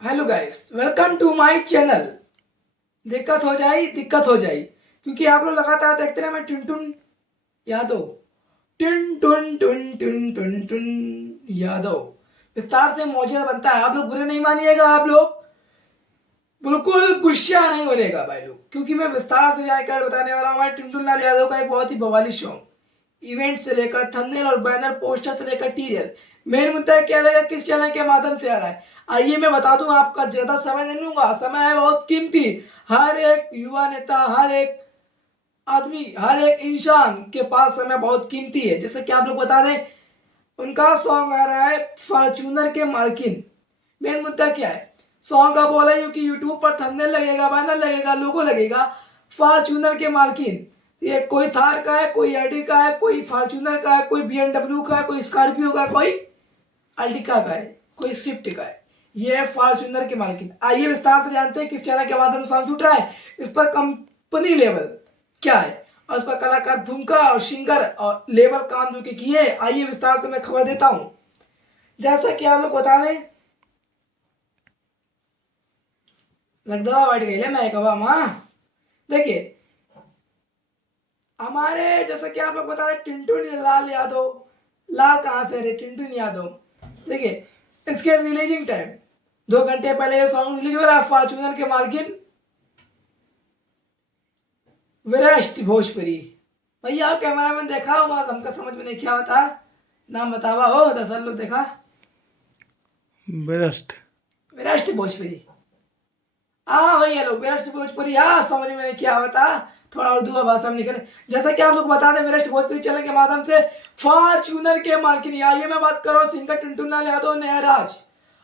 Hello guys, welcome to my channel. दिक्कत हो जाई क्योंकि आप लोग लगातार देखते रहे। मैं टुन टुन यादव, टुन टुन टुन टुन टुन टुन यादव विस्तार से मौजूद बनता है। आप लोग बुरे नहीं मानिएगा, आप लोग बिल्कुल गुस्सा नहीं होनेगा भाई लोग, क्योंकि मैं विस्तार से जाकर बताने वाला हूँ हमारे टुनटुन लाल यादव का एक बहुत ही बवाली सॉन्ग। इवेंट से लेकर थंबनेल और बैनर, पोस्टर से लेकर टीजर, मेन मुद्दा क्या रहेगा, किस चैनल के माध्यम से आ रहा है। आइए मैं बता दूं, आपका ज्यादा समय नहीं लूंगा, समय है बहुत कीमती। हर एक युवा नेता, हर एक आदमी, हर एक इंसान के पास समय बहुत कीमती है। जैसे कि आप लोग बता दें, उनका सॉन्ग आ रहा है फॉर्च्यूनर के मालकिन। मेन मुद्दा क्या है, सॉन्ग का बोला है कि यूट्यूब पर थंबनेल लगेगा, बैनर लगेगा, लोगो लगेगा फॉर्च्यूनर के मालकिन। ये कोई थार का है, कोई आईडी का है, कोई फॉर्च्यूनर का है, कोई बीएमडब्ल्यू का है, कोई स्कॉर्पियो का, कोई अल्टिका का है, कोई स्विफ्ट का है। ये है फॉर्च्यूनर के मालकिन। आइए विस्तार से जानते हैं किस चैनल के माध्यम से सॉन्ग छूट रहा है, इस पर कंपनी लेवल क्या है और उस पर कलाकार भूमिका और सिंगर और लेवल काम जो कि किए। आइए विस्तार से मैं खबर देता हूं। जैसा कि आप लोग बता दें, लगदा बैठ गई मैं कहा माँ। देखिए, हमारे जैसा कि आप लोग बता रहे टिंटून लाल यादव, लाल कहाँ से रे टिंटून यादव। देखिए, इसके रिलीजिंग टाइम 2 घंटे पहले ये सॉन्ग रिलीज हो रहा है। फॉर्च्यूनर के मालकिन विरास्ट भोजपुरी। भैया कैमरा मैन देखा हो, हमका समझ में नहीं क्या होता, नाम बतावा हो 10 लोग देखा। बेस्ट विरास्ट भोजपुरी, हाँ भैया लोग विरास्ट भोजपुरी, हाँ समझ में नहीं क्या होता, थोड़ा उर्दू भाषा में निकले। जैसा कि आप लोग बता दें, विरास्ट भोजपुरी चैनल के माध्यम से फॉर्च्यूनर के मालकिन। आइए मैं बात कर रहा हूँ सिंगर टुनटुन लाल यादव, नया राज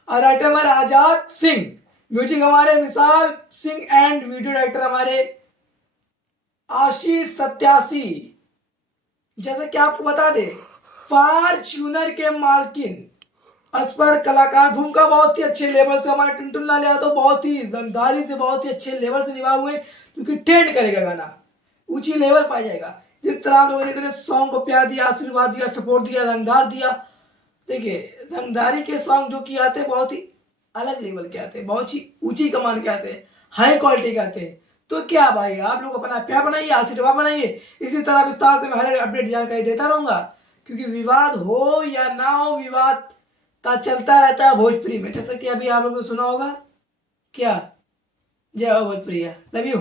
और राइटर हमारे आजाद सिंह, म्यूजिक हमारे Vishal Singh and video director हमारे आशीष सत्यासी। जैसे कि आपको बता दे, फॉर्च्यूनर के मालकिन इस पर कलाकार भूमिका बहुत ही अच्छे लेवल से हमारे टुनटुन लाल यादव बहुत ही दमदारी से, बहुत ही अच्छे लेवल से निभाए हुए, क्योंकि ट्रेंड करेगा गाना, ऊंची लेवल पाया जाएगा। जिस तरह आप लोगों ने इतने सॉन्ग को प्यार दिया, आशीर्वाद दिया, सपोर्ट दिया, रंगदार दिया। देखिए, रंगदारी के सॉन्ग जो कि आते हैं बहुत ही अलग लेवल के आते हैं, बहुत ही ऊंची कमान के आते हैं, हाई क्वालिटी के आते हैं। तो क्या भाई, आप लोग अपना प्यार बनाइए, आशीर्वाद बनाइए। इसी तरह विस्तार से मैं हर अपडेट जानकारी देता रहूंगा, क्योंकि विवाद हो या ना हो, विवाद चलता रहता है भोजपुरी में। जैसे कि अभी आप लोगों ने सुना होगा क्या, जय हो भोजपुरी, लव यू।